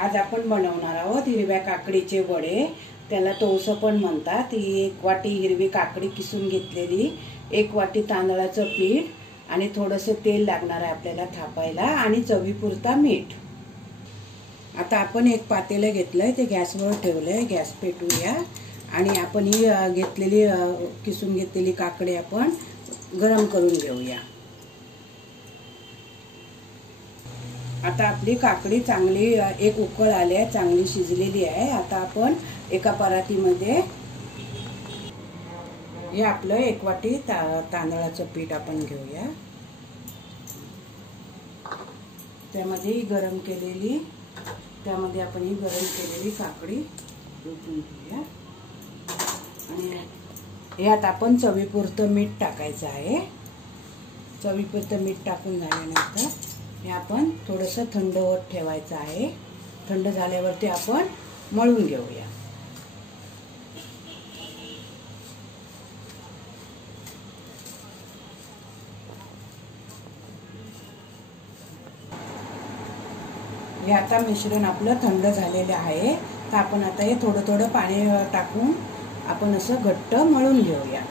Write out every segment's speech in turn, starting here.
आज आपण बनवणार आहोत हिरव्या काकडीचे वडे। त्याला तोसं पण म्हणतात। ही 1 वाटी हिरवी काकडी किसून घेतलेली, 1 वाटी तांदळाचं पीठ आणि थोडंसं तेल लागणार आहे आपल्याला थापायला आणि चवीपुरता मीठ। आता आपण एक पातेलं घेतलंय, ते गॅसवर ठेवलंय। गॅस पेटवूया आणि आपण ही घेतलेली किसून घेतलेली काकडी आपण गरम करून घेऊया। आता आपली काकडी चांगली एक उकळ आली आहे, चांगली शिजलेली आहे। आता आपण एका परातीमध्ये हे आपलं 1 वाटी तांदळाचं पीठ आपण घेऊया। त्यामध्ये आपण ही गरम केलेली काकडी ओतून घेऊया आणि यात आपण चवीपुरतं मीठ टाकायचं आहे। चवीपुरतं मीठ टाकून झाल्यानंतर हे आपण थोडंसं थंड होत ठेवायचं आहे। थंड झाल्यावरती आपण मळून घेऊया। हे आता मिश्रण आपलं थंड झालेलं आहे। तर आपण आता हे थोडं थोडं पाणी टाकून आपण असं घट्ट मळून घेऊया।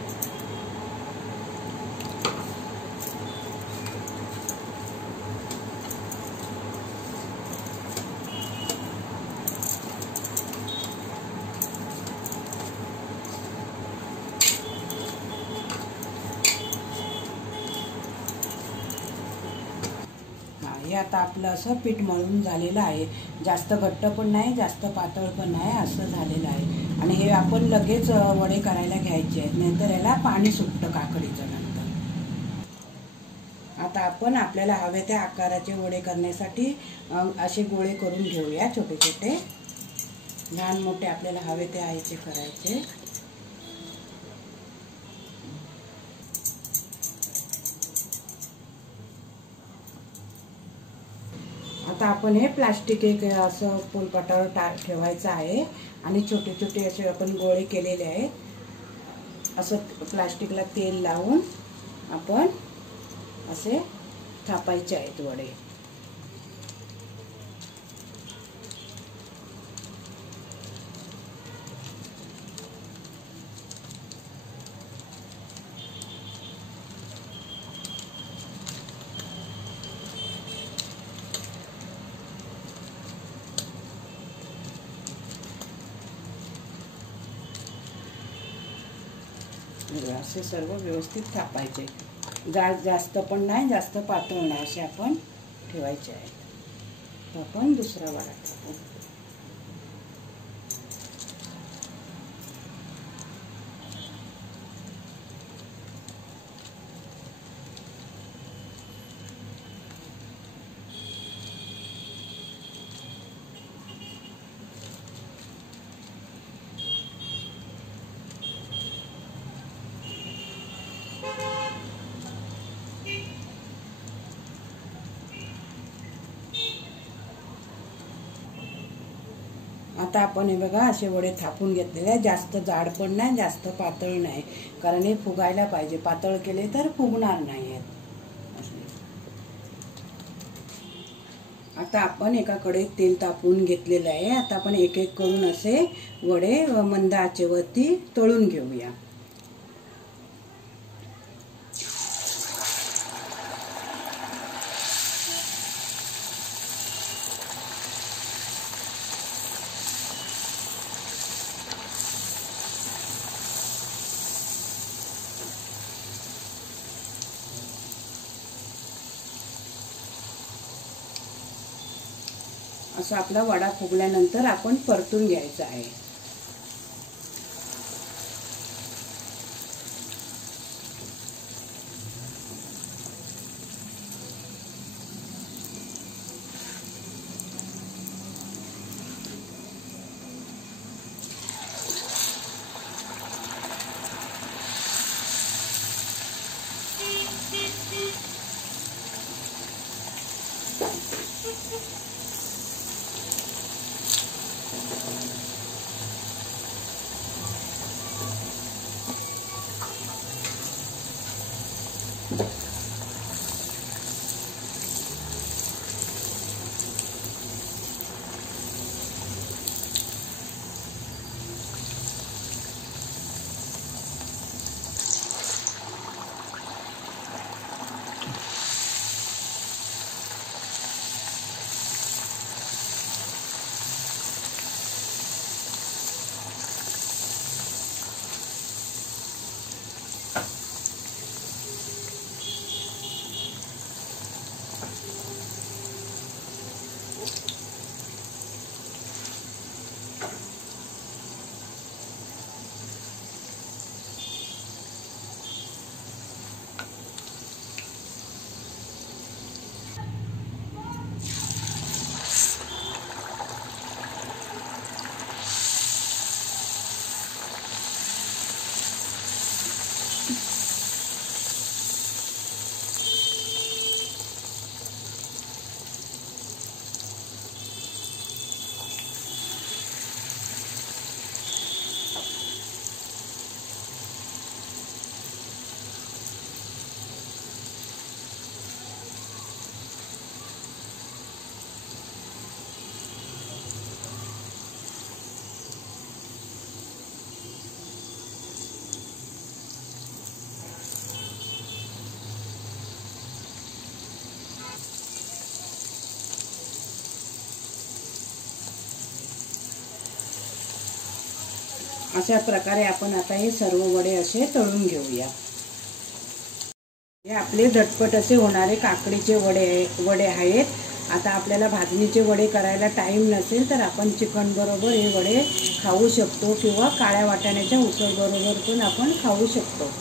हे आता आपलं असं पीठ मळून झालेलं आहे। जास्त घट्ट पण नाही, जास्त पातळ पण नाही, असं झालेलं आहे। आणि हे आपण लगेच वडे करायला घ्यायचे आहेत, नाहीतर याला पाणी सुटतं काकडीचं नंतर। आता आपण आपल्याला हवे त्या आकाराचे वडे करण्यासाठी असे गोळे करून घेऊया। छोटे छोटे लहान मोठे आपल्याला हवे ते आयचे करायचे। आता आपण हे प्लास्टिक एक असं पोलपाटावर ठेवायचं आहे आणि छोटे छोटे असे आपण गोळे केलेले आहेत। असं प्लास्टिकला तेल लावून आपण असे थापायचे आहेत वडे। असे सर्व व्यवस्थित थापायचे। जास्त पण नाही, जास्त पातळ नाही, असे आपण ठेवायचे आहेत। तर आपण दुसरा वडा टाकू। आता आपण हे बघा असे वडे थापून घेतलेले आहे। जास्त जाड पण नाही, जास्त पातळ नाही, कारण हे फुगायला पाहिजे। पातळ केले तर फुगणार नाहीत। आता आपण एका कढईत तेल तापवून घेतलेलं आहे। आता आपण एक एक करून असे वडे मंद आचेवरती तळून घेऊया। असं आपला वडा फुगल्यानंतर आपण परतून घ्यायचा आहे। अशा प्रकारे आपण आता हे सर्व वडे असे तळून घेऊया। हे आपले झटपट असे होणारे काकडीचे वडे आहेत। आता आपल्याला भाजणीचे वडे करायला टाइम नसेल तर आपण चिकन बरोबर हे वडे खाऊ शकतो किंवा काळ्या वाटाण्याच्या उसळ बरोबर पण आपण खाऊ शकतो।